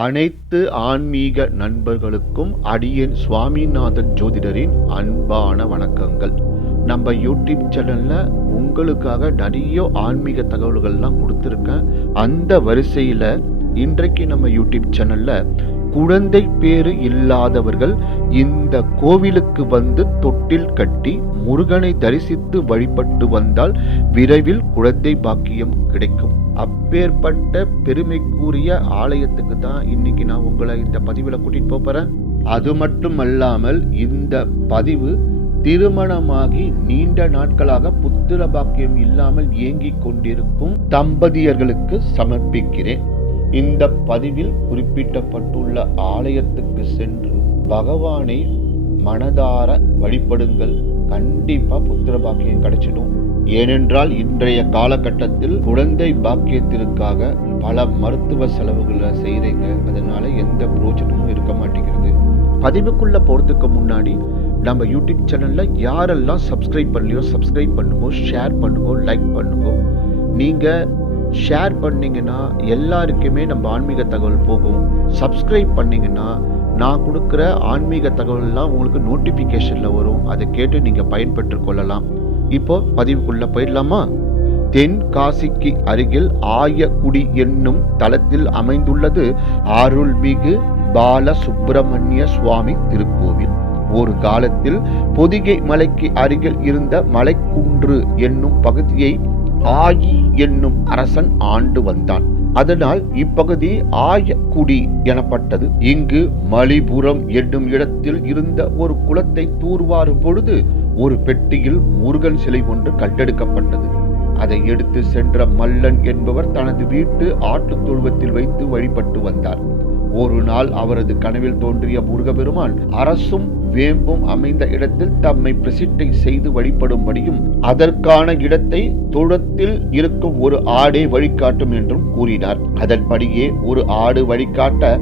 அனைத்து ஆன்மீக நண்பர்களுக்கும் அடியேன் சுவாமிநாதன் ஜோதிடரின் அன்பான வணக்கங்கள். நம்ம யூடியூப் சேனல்ல உங்களுக்காக நிறைய ஆன்மீக தகவல்கள்லாம் கொடுத்துருக்கேன். அந்த வரிசையில் இன்றைக்கு நம்ம யூடியூப் சேனல்ல குழந்தை பேறு இல்லாதவர்கள் இந்த கோவிலுக்கு வந்து தொட்டில் கட்டி முருகனை தரிசித்து வழிபட்டு வந்தால் விரைவில் குழந்தை பாக்கியம் கிடைக்கும். அப்பேற்பட்ட பெருமைக்குரிய ஆலயத்துக்கு தான் இன்னைக்கு நான் உங்களை இந்த பதிவில் கூட்டிட்டு போறேன். அது மட்டும் அல்லாமல் இந்த பதிவு திருமணமாகி நீண்ட நாட்களாக புத்திர பாக்கியம் இல்லாமல் ஏங்கிக் கொண்டிருக்கும் தம்பதியர்களுக்கு சமர்ப்பிக்கிறேன். இந்த பதிவில் குறிப்பிடப்பட்டுள்ள ஆலயத்துக்கு சென்று பகவானை மனதார வழிபடுங்கள். கண்டிப்பா புத்திர பாக்கியம் கிடைச்சிடும். ஏனென்றால் இன்றைய காலகட்டத்தில் குழந்தை பாக்கியத்திற்காக பல மருத்துவ செலவுகளை செய்கிறீங்க. அதனால எந்த பிரோஜனமும் இருக்க மாட்டேங்கிறது. பதிவுக்குள்ள போறதுக்கு முன்னாடி நம்ம யூடியூப் சேனல்ல யாரெல்லாம் சப்ஸ்கிரைப் பண்ணலையோ சப்ஸ்கிரைப் பண்ணுங்க, ஷேர் பண்ணுங்க, லைக் பண்ணுங்க. நீங்க ஷேர் பண்ணீங்கன்னா எல்லாருக்குமே நம்ம ஆன்மீக தகவல் போகும். சப்ஸ்கிரைப் பண்ணீங்கன்னா நான் கொடுக்குற ஆன்மீக தகவல்லாம் உங்களுக்கு நோட்டிஃபிகேஷன்ல வரும். அதை கேட்டு நீங்க பயன்பெற்று கொள்ளலாம். இப்போ பதிவுக்குள்ள போயிடலாமா? தென்காசிக்கு அருகில் ஆயக்குடி என்னும் தலத்தில் அமைந்துள்ளது அருள்மிகு பால சுப்பிரமணிய சுவாமி திருக்கோவில். ஒரு காலத்தில் பொதிகை மலைக்கு அருகில் இருந்த மலைக்குன்று என்னும் பகுதியை ஆயி என்னும் அரசன் ஆண்டு வந்தான். அதனால் இப்பகுதி ஆயக்குடி எனப்பட்டது. இங்கு மலிபுரம் என்னும் இடத்தில் இருந்த ஒரு குளத்தை தூர்வாரும் பொழுது ஒரு பெட்டியில் முருகன் சிலை ஒன்று கண்டெடுக்கப்பட்டது. அதை எடுத்து சென்ற மல்லன் என்பவர் தனது வீட்டு ஆட்டுத் தொழுவத்தில் வைத்து வழிபட்டு வந்தார். ஒரு நாள் அவரது கனவில் தோன்றிய முருகபெருமான் அரசும் வேம்பும் அமைந்த இடத்தில் தம்மை பிரசிட்டை செய்து வழிபடும்படியும் அதற்கான இடத்தை தொழுத்தில் இருக்கும் ஒரு ஆடே வழிகாட்டும் என்றும் கூறினார். அதன்படியே ஒரு ஆடு வழிகாட்ட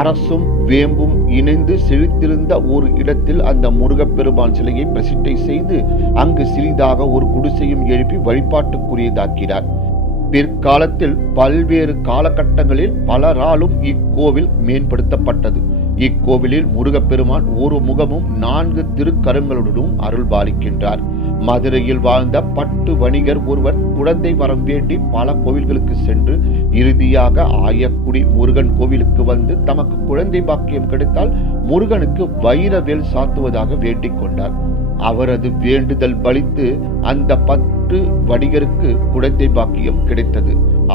அரசும் வேம்பும் இணைந்து செழித்திருந்த ஒரு இடத்தில் அந்த முருகப்பெருமான் சிலையை பிரசிட்டை செய்து அங்கு சிறிதாக ஒரு குடிசையும் எழுப்பி வழிபாட்டுக்குரியதாக்கிறார். பிற்காலத்தில் பல்வேறு காலகட்டங்களில் பலராலும் இக்கோவில் மேம்படுத்தப்பட்டது. இக்கோவிலில் முருகப்பெருமான் ஒரு முகமும் 4 திருக்கரங்களுடனும் அருள் பாலிக்கின்றார். மதுரையில் வாழ்ந்த பட்டு வணிகர் ஒருவர் குழந்தை வரம் வேண்டி பல கோவில்களுக்கு சென்று இறுதியாக ஆயக்குடி முருகன் கோவிலுக்கு வந்து தமக்கு குழந்தை பாக்கியம் கிடைத்தால் முருகனுக்கு வைரவேல் சாத்துவதாக வேண்டிக் கொண்டார். அவரது வேண்டுதல் பலித்து அந்த 10 வணிகருக்கு குழந்தை பாக்கியம் கிடைத்தது.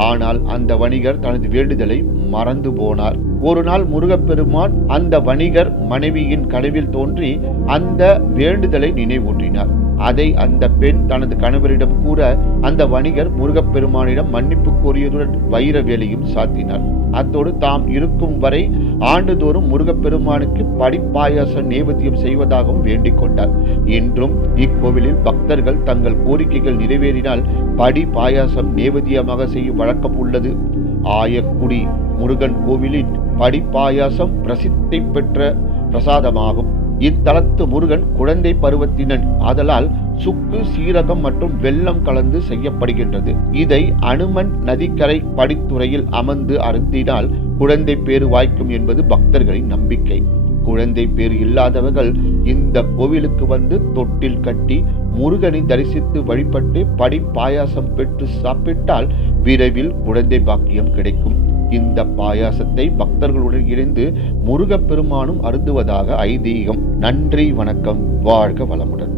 ஆனால் அந்த வணிகர் தனது வேண்டுதலை மறந்து போனார். ஒரு நாள் முருகப்பெருமான் அந்த வணிகர் மனைவியின் கனவில் தோன்றி அந்த வேண்டுதலை நினைவூட்டினார். அதை அந்த பெண் தனது கணவரிடம் கூற அந்த வணிகர் முருகப்பெருமானிடம் மன்னிப்பு கோரியதுடன் வைரவேலையும் சாத்தினார். அத்தோடு தாம் இருக்கும் வரை ஆண்டுதோறும் முருகப்பெருமானுக்கு படிப்பாயாச நேவேத்தியம் செய்வதாகவும் வேண்டிக் கொண்டார். இன்றும் இக்கோவிலில் பக்தர்கள் தங்கள் கோரிக்கைகள் நிறைவேறினால் படி பாயாசம் நேவேத்தியமாக செய்யும் வழக்கம் உள்ளது. ஆயக்குடி முருகன் கோவிலின் படிப்பாயாசம் பிரசித்தி பெற்ற பிரசாதமாகும். இத்தலத்து முருகன் குழந்தை பருவத்தினன் ஆதலால் சுக்கு, சீரகம் மற்றும் வெல்லம் கலந்து செய்யப்படுகின்றது. இதை அனுமன் நதிக்கரை படித்துறையில் அமர்ந்து அருந்தினால் குழந்தை பேறு வாய்க்கும் என்பது பக்தர்களின் நம்பிக்கை. குழந்தை பேறு இல்லாதவர்கள் இந்த கோவிலுக்கு வந்து தொட்டில் கட்டி முருகனை தரிசித்து வழிபட்டு படி பாயாசம் பெற்று சாப்பிட்டால் விரைவில் குழந்தை பாக்கியம் கிடைக்கும். இந்த பாயாசத்தை பக்தர்களுடன் இணைந்து முருகப்பெருமானும் அருந்துவதாக ஐதீகம். நன்றி, வணக்கம், வாழ்க வளமுடன்.